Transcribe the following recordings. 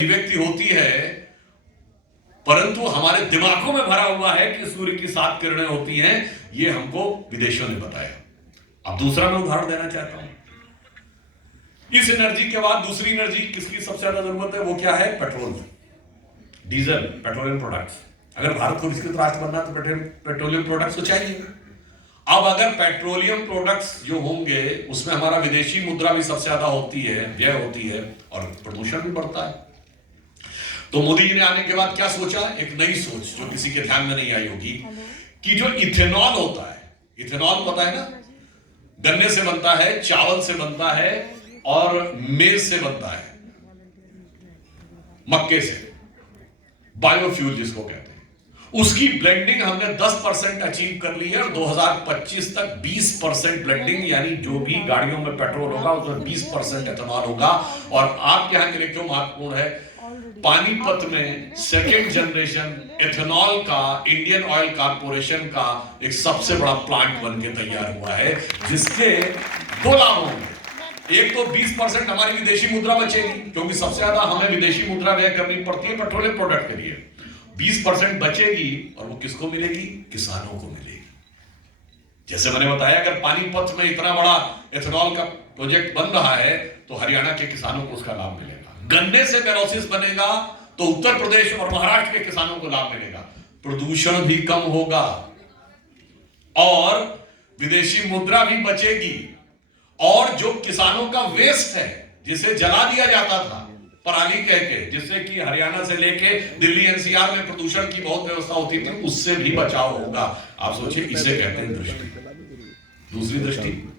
अभिव्यक्ति होती है, परंतु हमारे दिमागों में भरा हुआ है कि सूर्य की 7 किरणें होती हैं। ये हमको विदेशियों ने बताया। अब दूसरा मैं उदाहरण देना चाहता हूं। इस एनर्जी के बाद दूसरी एनर्जी किसकी सबसे ज्यादा जरूरत है? वो क्या है? Petrol, diesel, petroleum products. अगर भारत को विकसित राष्ट्र बनना तो पेट्रोलियम प्रोडक्ट्स तो चाहिए। अब अगर पेट्रोलियम प्रोडक्ट्स जो होंगे उसमें हमारा विदेशी मुद्रा भी सबसे ज्यादा होती है, व्यय होती है, और प्रदूषण भी बढ़ता है। तो मोदी जी ने आने के बाद क्या सोचा? एक नई सोच जो किसी के ध्यान में नहीं आई होगी कि जो इथेनॉल होता है, इथेनॉल पता है ना, गन्ने से बनता है, चावल से बनता है और मेज से बनता है, मक्के से, बायोफ्यूल जिसको कहते हैं। उसकी ब्लेंडिंग हमने 10% अचीव कर ली है और 2025 तक 20% ब्लेंडिंग, यानी जो भी गाड़ियों में पेट्रोल होगा उसमें 20% एथेनॉल होगा। और आपके यहां के लिए क्यों महत्वपूर्ण है? पानीपत में सेकेंड जनरेशन एथेनॉल का इंडियन ऑयल कॉर्पोरेशन का एक सबसे बड़ा प्लांट बनके तैयार हुआ है, जिसके 2 लाभ होंगे। एक तो 20% हमारी विदेशी मुद्रा बचेगी, क्योंकि सबसे ज्यादा हमें विदेशी मुद्रा व्यय करनी पड़ती है पेट्रोलियम प्रोडक्ट के लिए। 20% बचेगी और वो किसको मिलेगी? किसानों को मिलेगी। जैसे मैंने बताया, अगर पानीपत में इतना बड़ा एथेनॉल का प्रोजेक्ट बन रहा है तो हरियाणा के किसानों को उसका लाभ मिलेगा। गन्ने से पेरोसिस बनेगा तो उत्तर प्रदेश और महाराष्ट्र के किसानों को लाभ मिलेगा। प्रदूषण भी कम होगा और विदेशी मुद्रा भी बचेगी। और जो किसानों का वेस्ट है, जिसे जला दिया जाता था पराली कह के, जिससे कि हरियाणा से लेके दिल्ली एनसीआर में प्रदूषण की बहुत व्यवस्था होती थी, उससे भी बचाव होगा। आप सोचिए, इसे कहते हैं दृष्टि। दूसरी दृष्टि,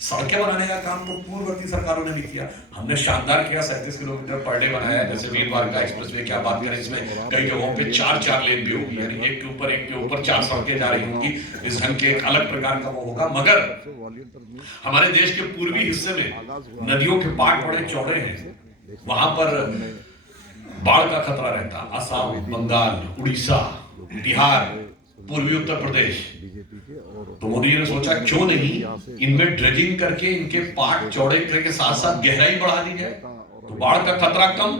सड़कें बनाने का काम तो पूर्ववर्ती सरकारों ने भी किया। हमने शानदार किया, 37 किलोमीटर पर डे बनाया। जैसे वीरवार एक्सप्रेसवे क्या बात करें, इसमें कई जगहों पे 4-4 लेन भी होगी, यानी एक के ऊपर 4 सड़कें जा रही होंगी। इस ढंग के एक अलग प्रकार का वो होगा। मगर हमारे देश के पूर्वी हिस्से में नदियों के पाट बड़े चौड़े हैं, वहां पर बाढ़ का खतरा रहता। असम, बंगाल, उड़ीसा, बिहार, पूर्वी उत्तर प्रदेश। तो मोदी जी ने सोचा क्यों नहीं इनमें ड्रेजिंग करके इनके पाट चौड़े के साथ साथ गहराई बढ़ा दी जाए, तो बाढ़ का खतरा कम,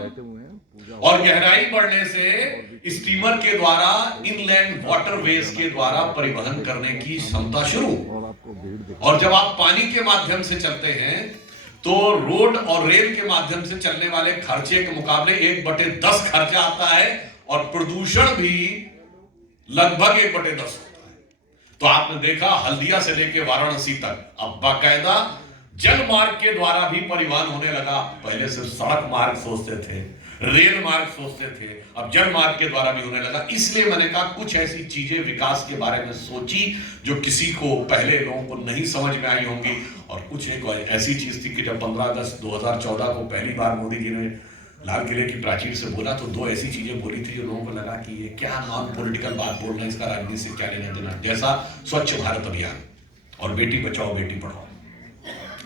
और गहराई बढ़ने से स्टीमर के द्वारा इनलैंड वाटरवेज के द्वारा परिवहन करने की क्षमता शुरू। और जब आप पानी के माध्यम से चलते हैं तो रोड और रेल के माध्यम से चलने वाले खर्चे के मुकाबले 1/10 खर्चा आता है और प्रदूषण भी लगभग 1/10 होता है। तो आपने देखा, हल्दिया से लेकर वाराणसी तक अब बाकायदा जल मार्ग के द्वारा भी परिवहन होने लगा। पहले सिर्फ सड़क मार्ग सोचते थे, रेल मार्ग सोचते थे, अब जल मार्ग के द्वारा भी होने लगा। इसलिए मैंने कहा कुछ ऐसी चीजें विकास के बारे में सोची जो किसी को, पहले लोगों को नहीं समझ में आई होंगी। और कुछ एक ऐसी चीज थी कि जब 15 अगस्त 2014 को पहली बार मोदी जी ने लाल किले की प्राचीर से बोला, तो 2 ऐसी चीजें बोली थी जो लोगों को लगा कि ये क्या नॉन पॉलिटिकल बात बोल रहे हैं, इसका राजनीति से क्या लेना देना। जैसा स्वच्छ भारत अभियान और बेटी बचाओ बेटी पढ़ाओ।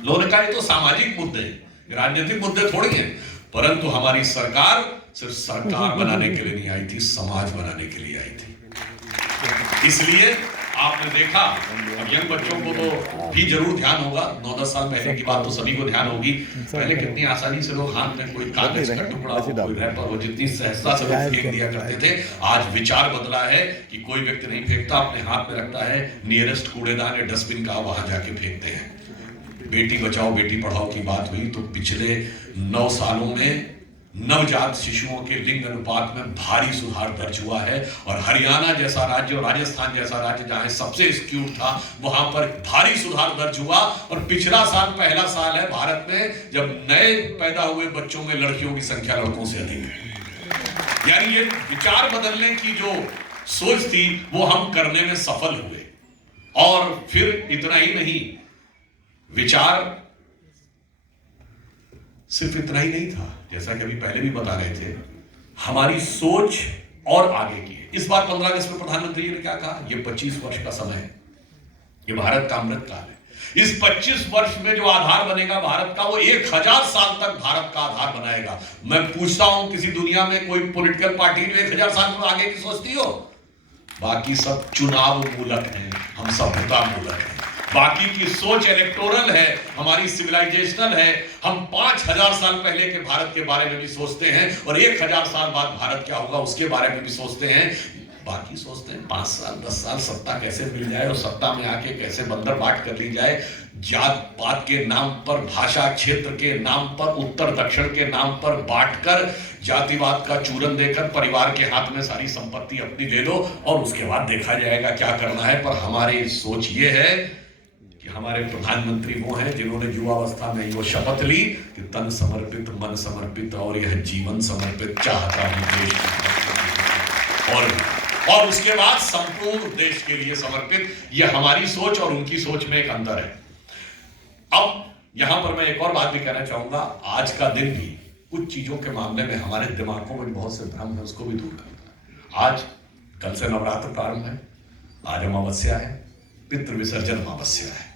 लोगों ने कहा ये तो सामाजिक मुद्दे हैं, राजनीतिक मुद्दे थोड़ी हैं। परंतु हमारी सरकार सिर्फ सरकार बनाने के लिए नहीं आई थी, समाज बनाने के लिए आई थी। इसलिए आपने देखा, अब यंग बच्चों को तो भी जरूर ध्यान होगा, 9-10 साल पहले की बात तो सभी को ध्यान होगी। पहले कितनी आसानी से लोग हाथ में कोई कागज का टुकड़ा हो, कोई रैपर हो, जितनी सहजता से लोग फेंक दिया करते थे। आज विचार बदला है कि कोई व्यक्ति नहीं फेंकता, अपने हाथ में रखता है, नियरेस्ट कूड़ेदान या डस्टबिन का, वहां जाके फेंकते हैं। बेटी बचाओ बेटी पढ़ाओ की बात हुई तो पिछले 9 सालों में नवजात शिशुओं के लिंग अनुपात में भारी सुधार दर्ज हुआ है। और हरियाणा जैसा राज्य और राजस्थान जैसा राज्य जहां सबसे स्क्यूड था, वहां पर भारी सुधार दर्ज हुआ। और पिछला साल पहला साल है भारत में जब नए पैदा हुए बच्चों में लड़कियों की संख्या लड़कों से अधिक है। यानी ये विचार बदलने की जो सोच थी वो हम करने में सफल हुए। और फिर इतना ही नहीं, विचार सिर्फ इतना ही नहीं था, जैसा कि अभी पहले भी बता रहे थे, हमारी सोच और आगे की है। इस बार 15 अगस्त में प्रधानमंत्री जी ने क्या कहा? ये 25 वर्ष का समय है, ये भारत का अमृत काल है। इस 25 वर्ष में जो आधार बनेगा भारत का, वो 1000 साल तक भारत का आधार बनाएगा। मैं पूछता हूं, किसी दुनिया में कोई पॉलिटिकल पार्टी जो 1000 साल में आगे की सोचती हो? बाकी सब चुनाव मूलक है, हम सभ्यता मूलक है। बाकी की सोच इलेक्टोरल है, हमारी सिविलाइजेशनल है। हम 5000 साल पहले के भारत के बारे में भी सोचते हैं और 1000 साल बाद भारत क्या होगा उसके बारे में भी सोचते हैं। बाकी सोचते हैं 5 साल 10 साल सत्ता कैसे मिल जाए और सत्ता में आके कैसे बंदर बाट कर ली जाए। जात पात के नाम पर, भाषा क्षेत्र के नाम पर, उत्तर दक्षिण के नाम पर बांटकर, जातिवाद का चूरन देकर परिवार के हाथ में सारी संपत्ति अपनी दे दो और उसके बाद देखा जाएगा क्या करना है। पर हमारी सोच ये है कि हमारे प्रधानमंत्री वो हैं जिन्होंने युवावस्था में वो शपथ ली कि तन समर्पित, मन समर्पित और यह जीवन समर्पित, चाहता हूं देश और उसके बाद संपूर्ण देश के लिए समर्पित। यह हमारी सोच और उनकी सोच में एक अंतर है। अब यहां पर मैं एक और बात भी कहना चाहूंगा। आज का दिन भी कुछ चीजों के मामले में हमारे दिमागों में बहुत से भ्रम है, उसको भी दूर करता है। आज कल से नवरात्र प्रारंभ है, आज अमावस्या है, पितृ विसर्जन अमावस्या है।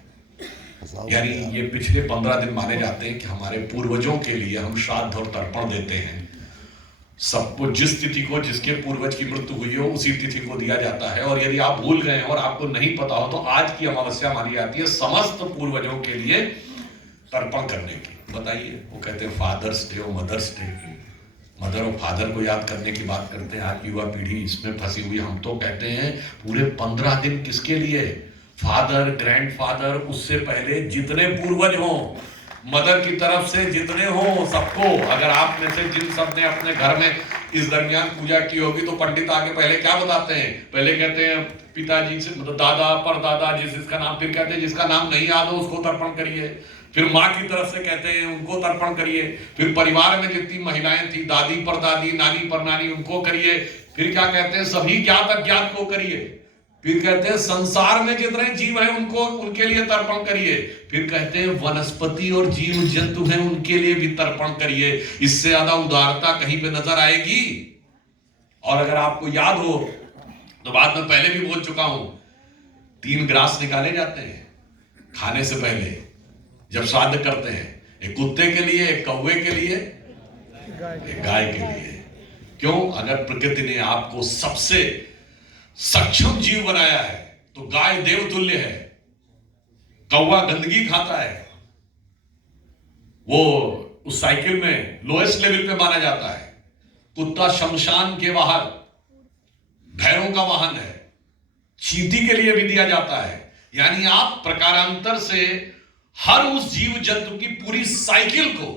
यानी ये पिछले 15 दिन माने जाते हैं कि हमारे पूर्वजों के लिए हम श्राद्ध और तर्पण देते हैं। सबको जिस तिथि को जिसके पूर्वज की मृत्यु हुई हो उसी तिथि को दिया जाता है। और यदि आप भूल गए हैं और आपको नहीं पता हो तो आज की अमावस्या मानी जाती है समस्त पूर्वजों के लिए तर्पण करने की। बताइए, वो कहते हैं फादर्स डे और मदर्स डे, मदर और फादर को याद करने की बात करते हैं। आज युवा पीढ़ी इसमें फंसी हुई। हम तो कहते हैं पूरे 15 दिन किसके लिए? फादर, ग्रैंडफादर, उससे पहले जितने पूर्वज हों, मदर की तरफ से जितने हो सबको। अगर आप में से जिन सब ने अपने घर में इस दरमियान पूजा की होगी तो पंडित आके पहले क्या बताते हैं? पहले कहते हैं पिताजी से, मतलब दादा, परदादा, जिसका नाम, फिर कहते हैं जिसका नाम नहीं याद हो उसको तर्पण करिए। फिर माँ की तरफ से कहते हैं उनको तर्पण करिए। फिर परिवार में जितनी महिलाएं थी, दादी परदादी, नानी परनानी, उनको करिए। फिर क्या कहते हैं? सभी ज्ञात अज्ञात को करिए। फिर कहते हैं संसार में जितने जीव हैं उनको, उनके लिए तर्पण करिए। फिर कहते हैं वनस्पति और जीव जंतु हैं उनके लिए भी तर्पण करिए। इससे ज्यादा उदारता कहीं पे नजर आएगी? और अगर आपको याद हो तो बात में पहले भी बोल चुका हूं, 3 ग्रास निकाले जाते हैं खाने से पहले जब श्राद्ध करते हैं। एक कुत्ते के लिए, एक कौवे के लिए, एक गाय के लिए। क्यों? अगर प्रकृति ने आपको सबसे सक्षम जीव बनाया है तो गाय देवतुल्य है, कौवा गंदगी खाता है, वो उस साइकिल में लोएस्ट लेवल पे माना जाता है, कुत्ता शमशान के बाहर भैरों का वाहन है, चींटी के लिए भी दिया जाता है। यानी आप प्रकारांतर से हर उस जीव जंतु की पूरी साइकिल को,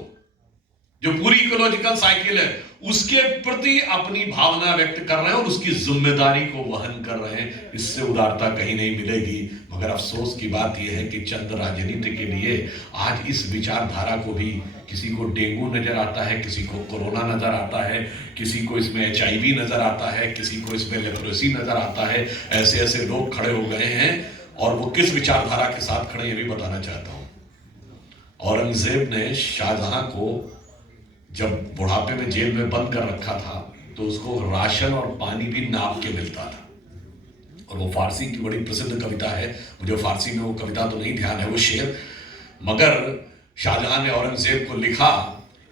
जो पूरी इकोलॉजिकल साइकिल है, उसके प्रति अपनी भावना व्यक्त कर रहे हैं और उसकी जिम्मेदारी को वहन कर रहे हैं। इससे उदारता कहीं नहीं मिलेगी। मगर अफसोस की बात यह है कि चंद राजनीति के लिए आज इस विचारधारा को भी, किसी को डेंगू नजर आता है, किसी को कोरोना नजर आता है, किसी को इसमें HIV नजर आता है, किसी को इसमें लेप्रोसी नजर आता है। ऐसे ऐसे लोग खड़े हो गए हैं और वो किस विचारधारा के साथ खड़े, ये भी बताना चाहता हूं। औरंगजेब ने शाहजहां को जब बुढ़ापे में जेल में बंद कर रखा था तो उसको राशन और पानी भी नाप के मिलता था। और वो फारसी की बड़ी प्रसिद्ध कविता है, मुझे फारसी में वो कविता तो नहीं ध्यान है, वो शेर, मगर शाहजहां ने औरंगजेब को लिखा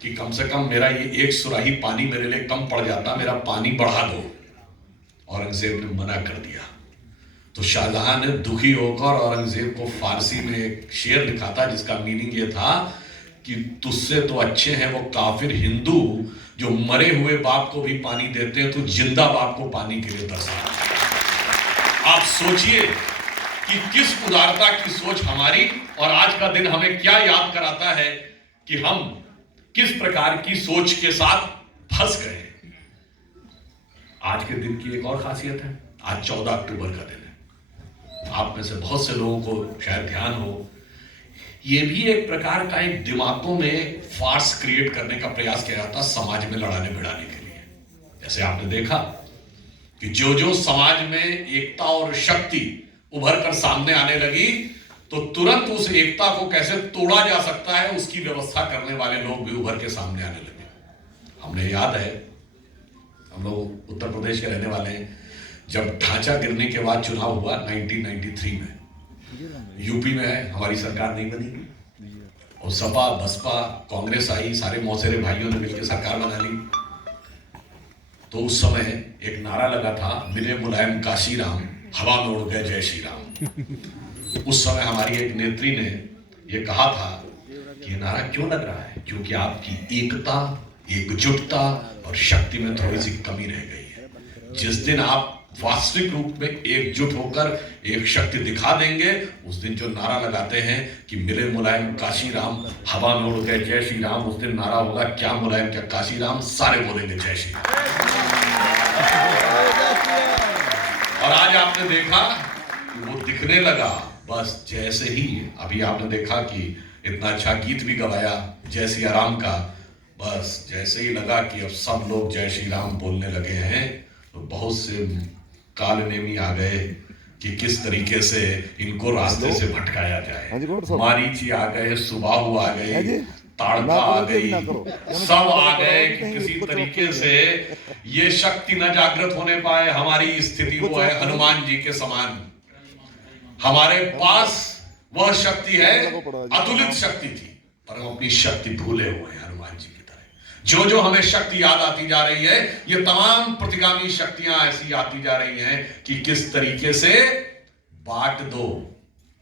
कि कम से कम मेरा ये 1 सुराही पानी मेरे लिए कम पड़ जाता, मेरा पानी बढ़ा दो। औरंगजेब ने मना कर दिया। तो शाहजहां ने दुखी होकर औरंगजेब को फारसी में एक शेर लिखा था जिसका मीनिंग ये था कि तुझसे तो अच्छे हैं वो काफिर हिंदू जो मरे हुए बाप को भी पानी देते हैं, तो जिंदा बाप को पानी के लिए तरसा। आप सोचिए कि किस उदारता की सोच हमारी, और आज का दिन हमें क्या याद कराता है कि हम किस प्रकार की सोच के साथ फंस गए। आज के दिन की एक और खासियत है, आज 14 अक्टूबर का दिन है। आप में से बहुत से लोगों को शायद ध्यान हो, ये भी एक प्रकार का एक दिमागों में फार्स क्रिएट करने का प्रयास किया जाता समाज में लड़ाने भिड़ाने के लिए। जैसे आपने देखा कि जो जो समाज में एकता और शक्ति उभर कर सामने आने लगी तो तुरंत उस एकता को कैसे तोड़ा जा सकता है उसकी व्यवस्था करने वाले लोग भी उभर के सामने आने लगे। हमने याद है, हम लोग उत्तर प्रदेश के रहने वाले हैं, जब ढांचा गिरने के बाद चुनाव हुआ 1993 में, यूपी में हमारी सरकार नहीं बनी और सपा बसपा कांग्रेस आई, सारे मौसेरे भाइयों ने मिलकर सरकार बना ली। तो उस समय एक नारा लगा था, मिले मुलायम काशी राम, हवा में उड़ गए जय श्री राम। उस समय हमारी एक नेत्री ने यह कहा था कि नारा क्यों लग रहा है, क्योंकि आपकी एकता, एकजुटता और शक्ति में थोड़ी सी कमी रह गई है। जिस दिन आप वास्तविक रूप में एकजुट होकर एक शक्ति दिखा देंगे, उस दिन जो नारा लगाते हैं कि मिले मुलायम काशी राम, हवा में उड़ गए जय श्री राम, उस दिन नारा होगा क्या मुलायम क्या काशी राम, सारे बोलेंगे जय श्री राम। और आज आपने देखा वो दिखने लगा, बस जैसे ही अभी आपने देखा कि इतना अच्छा गीत भी गवाया जय सिया राम का, बस जैसे ही लगा कि अब सब लोग जय श्री राम बोलने लगे हैं, तो बहुत से काल नेमी आ गए कि किस तरीके से इनको रास्ते से भटकाया जाए। मारीची आ गए, सुबाहु आ गए, ताड़का आ गई, सब आ गए कि किसी तरीके से ये शक्ति न जागृत होने पाए। हमारी स्थिति वो है हनुमान जी के समान, हमारे पास वह शक्ति है, अतुलित शक्ति थी, पर हम अपनी शक्ति भूले हुए हैं हनुमान जी की तरह। जो जो हमें शक्ति याद आती जा रही है, ये तमाम प्रतिगामी शक्तियां ऐसी आती जा रही हैं कि किस तरीके से बांट दो।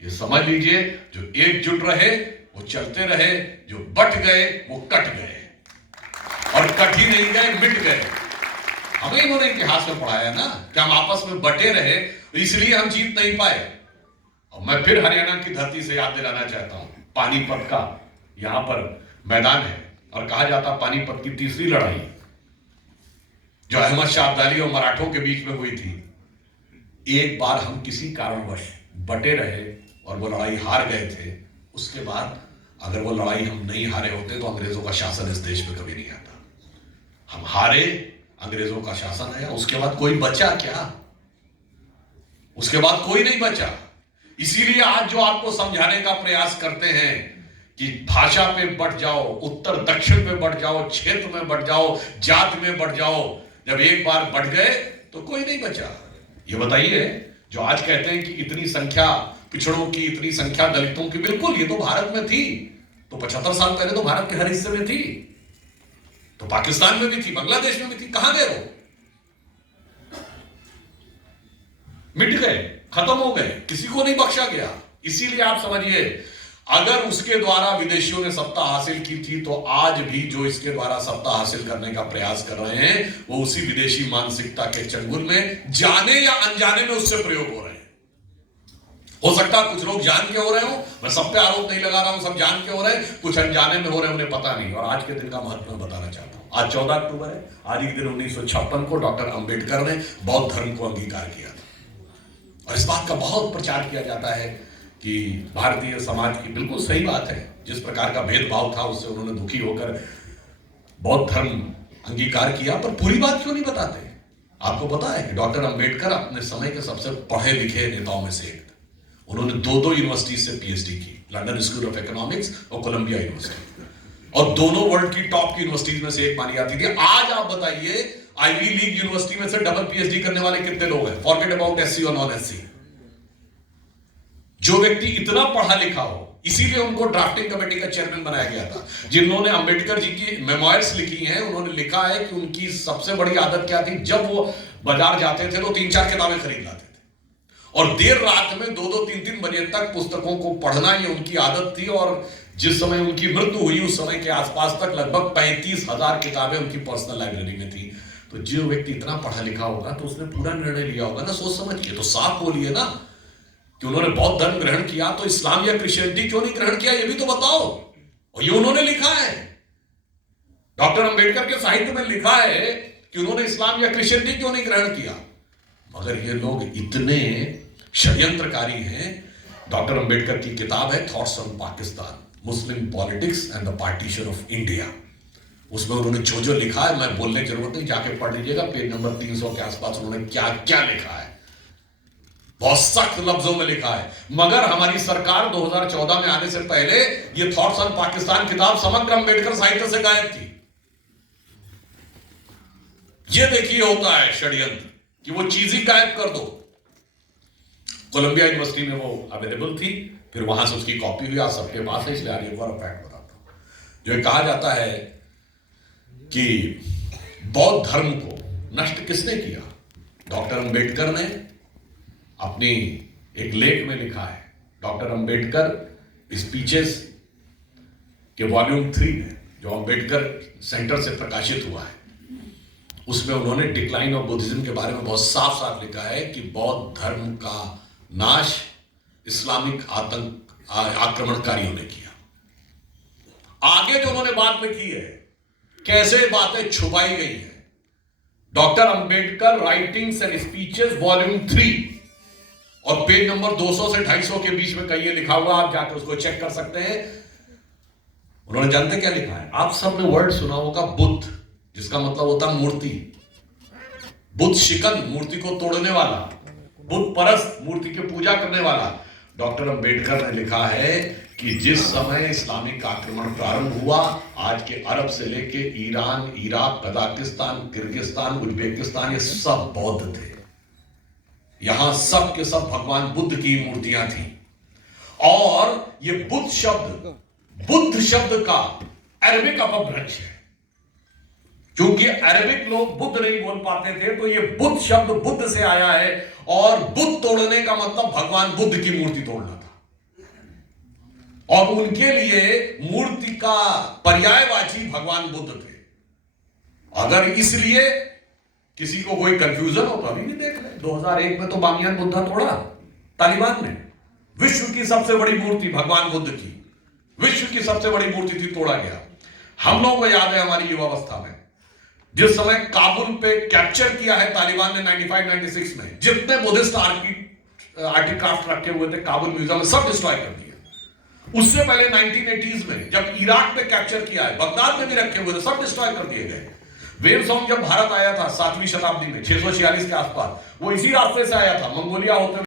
ये समझ लीजिए, जो एकजुट रहे वो चलते रहे, जो बट गए वो कट गए, और कट ही नहीं गए, मिट गए। हमें इन्होंने इतिहास में पढ़ाया ना कि हम आपस में बटे रहे, इसलिए हम जीत नहीं पाए। और मैं फिर हरियाणा की धरती से याद दिलाना चाहता हूं, पानीपत का यहां पर मैदान है, और कहा जाता पानीपत की तीसरी लड़ाई जो अहमद शाह अब्दाली और मराठों के बीच में हुई थी, एक बार हम किसी कारणवश बटे रहे और वो लड़ाई हार गए थे। उसके बाद अगर वो लड़ाई हम नहीं हारे होते तो अंग्रेजों का शासन इस देश में कभी नहीं आता। हम हारे, अंग्रेजों का शासन आया, उसके बाद कोई बचा क्या? उसके बाद कोई नहीं बचा। इसीलिए आज जो आपको समझाने का प्रयास करते हैं कि भाषा पे बढ़ जाओ, उत्तर दक्षिण पे बढ़ जाओ, क्षेत्र में बढ़ जाओ, जाति में बढ़ जाओ, जब एक बार बढ़ गए तो कोई नहीं बचा। ये बताइए, जो आज कहते हैं कि इतनी संख्या पिछड़ों की, इतनी संख्या दलितों की, बिल्कुल ये तो भारत में थी, तो 75 साल पहले तो भारत के हर हिस्से में थी, तो पाकिस्तान में भी थी, बांग्लादेश में भी थी। कहां गए वो? मिट गए, खत्म हो गए, किसी को नहीं बख्शा गया। इसीलिए आप समझिए, अगर उसके द्वारा विदेशियों ने सत्ता हासिल की थी, तो आज भी जो इसके द्वारा सत्ता हासिल करने का प्रयास कर रहे हैं, वो उसी विदेशी मानसिकता के चंगुल में जाने या अनजाने में उससे प्रयोग हो रहे हैं। हो सकता है कुछ लोग जान के हो रहे हो, मैं सब पे आरोप नहीं लगा रहा हूं, सब जान के हो रहे हैं, कुछ अनजाने में हो रहे हैं, उन्हें पता नहीं। और आज के दिन का महत्व मैं बताना चाहता हूं। आज 14 अक्टूबर है। आज ही के दिन 1956 को डॉक्टर अंबेडकर ने बौद्ध धर्म को अंगीकार किया था, और इस बात का बहुत प्रचार किया जाता है कि भारतीय समाज की बिल्कुल सही बात है, जिस प्रकार का भेदभाव था उससे उन्होंने दुखी होकर बौद्ध धर्म अंगीकार किया। पर पूरी बात क्यों नहीं बताते? आपको पता है कि डॉक्टर अंबेडकर अपने समय के सबसे पढ़े लिखे नेताओं में से एक थे। उन्होंने दो यूनिवर्सिटी से पीएचडी की, लंदन स्कूल ऑफ इकोनॉमिक्स और कोलंबिया यूनिवर्सिटी, और दोनों वर्ल्ड की टॉप की यूनिवर्सिटीज में से एक मानी जाती थी। आज आप बताइए, आईवी लीग यूनिवर्सिटी में से डबल पीएचडी करने वाले कितने लोग हैं? फॉरगेट अबाउट एससी और नॉन एससी। जो व्यक्ति इतना पढ़ा लिखा हो, इसीलिए उनको ड्राफ्टिंग कमेटी का चेयरमैन बनाया गया था। जिन्होंने अंबेडकर जी की मेमोइर्स लिखी हैं, उन्होंने लिखा है कि उनकी सबसे बड़ी आदत क्या थी? जब वो बाजार जाते थे तो 3-4 किताबें खरीद लाते थे, और देर रात में 2-2, 3-3 बजे तक पुस्तकों को पढ़ना ये उनकी आदत थी। और जिस समय उनकी मृत्यु हुई, उस समय के आसपास तक लगभग 35,000 किताबें उनकी पर्सनल लाइब्रेरी में थी। तो जो व्यक्ति इतना पढ़ा लिखा होगा तो उसने पूरा निर्णय लिया होगा ना, सोच समझ के। तो साफ बोलिए ना कि उन्होंने बौद्ध धर्म ग्रहण किया, तो इस्लाम या क्रिश्चियनिटी क्यों नहीं ग्रहण किया, ये भी तो बताओ। और ये उन्होंने लिखा है, डॉक्टर अंबेडकर के साहित्य में लिखा है कि उन्होंने इस्लाम या क्रिश्चियनिटी क्यों नहीं ग्रहण किया। मगर ये लोग इतने षड्यंत्रकारी हैं। डॉक्टर अंबेडकर की किताब है thoughts on Pakistan, Muslim politics and the partition of India. उसमें उन्होंने जो जो लिखा है, मैं बोलने की जरूरत नहीं, जाके पढ़ लीजिएगा। पेज नंबर 300 के आसपास उन्होंने क्या क्या लिखा है, बहुत सख्त लफ्जों में लिखा है। मगर हमारी सरकार 2014 में आने से पहले ये थॉट्स ऑन पाकिस्तान किताब समग्र अंबेडकर साहित्य से गायब थी। ये देखिए होता है षड्यंत्र कि वो चीज ही गायब कर दो। कोलंबिया यूनिवर्सिटी में वो अवेलेबल थी, फिर वहां से उसकी कॉपी हुई, आज सबके पास है। इसलिए एक बार फैक्ट बताता हूं। जो कहा जाता है कि बौद्ध धर्म को नष्ट किसने किया? डॉक्टर अंबेडकर ने अपनी एक लेख में लिखा है डॉक्टर अंबेडकर स्पीचेस के वॉल्यूम 3 में, जो अंबेडकर सेंटर से प्रकाशित हुआ है, उसमें उन्होंने डिक्लाइन ऑफ बुद्धिज्म के बारे में बहुत साफ साफ लिखा है कि बौद्ध धर्म का नाश इस्लामिक आक्रमणकारियों ने किया। आगे जो उन्होंने बात में की है, कैसे बातें छुपाई गई है। Doctor Ambedkar writings and speeches volume 3 और पेज नंबर 200 से 250 के बीच में कहीं लिखा हुआ, आप जाकर उसको चेक कर सकते हैं। उन्होंने जानते क्या लिखा है? आप सब ने वर्ड सुना होगा बुद्ध, जिसका मतलब होता मूर्ति। बुद्ध शिकन, मूर्ति को तोड़ने वाला, बुद्ध परस्त, मूर्ति की पूजा करने वाला। डॉक्टर अंबेडकर ने लिखा है कि जिस समय इस्लामिक आक्रमण प्रारंभ हुआ, आज के अरब से लेके Iran, Iraq, Kazakhstan, Kyrgyzstan, Uzbekistan, ये सब बौद्ध थे। यहां सब के सब भगवान बुद्ध की मूर्तियां थी। और ये बुद्ध शब्द का अरबिक अपभ्रंश है। क्योंकि अरबिक लोग बुद्ध नहीं बोल पाते थे, तो ये बुद्ध शब्द बुद्ध से आया है। और बुद्ध तोड़ने का मतलब भगवान बुद्ध की मूर्ति तोड़ना था। और उनके लिए मूर्ति का पर्यायवाची भगवान बुद्ध थे। अगर इसलिए किसी को कोई कंफ्यूजन हो तो अभी भी देख ले, 2001 में तो बामियान बुद्धा तोड़ा तालिबान ने। विश्व की सबसे बड़ी मूर्ति भगवान बुद्ध की, विश्व की सबसे बड़ी मूर्ति थी, तोड़ा गया। हम लोगों को याद है हमारी युवावस्था में, जिस समय काबुल पे कैप्चर किया है तालिबान ने 95-96 में, जितने बुद्धिस्ट आर्टिक्राफ्ट रखे हुए थे काबुल म्यूजियम में, सब डिस्ट्रॉय कर दिए। उससे पहले 1980s में जब इराक पे कैप्चर किया है, बगदाद में भी रखे हुए थे, सब डिस्ट्रॉय कर दिए गए। वेलसोंग जब भारत आया था 7वीं शताब्दी में 646 के आसपास, वो इसी रास्ते से आया था, मंगोलिया होते हुए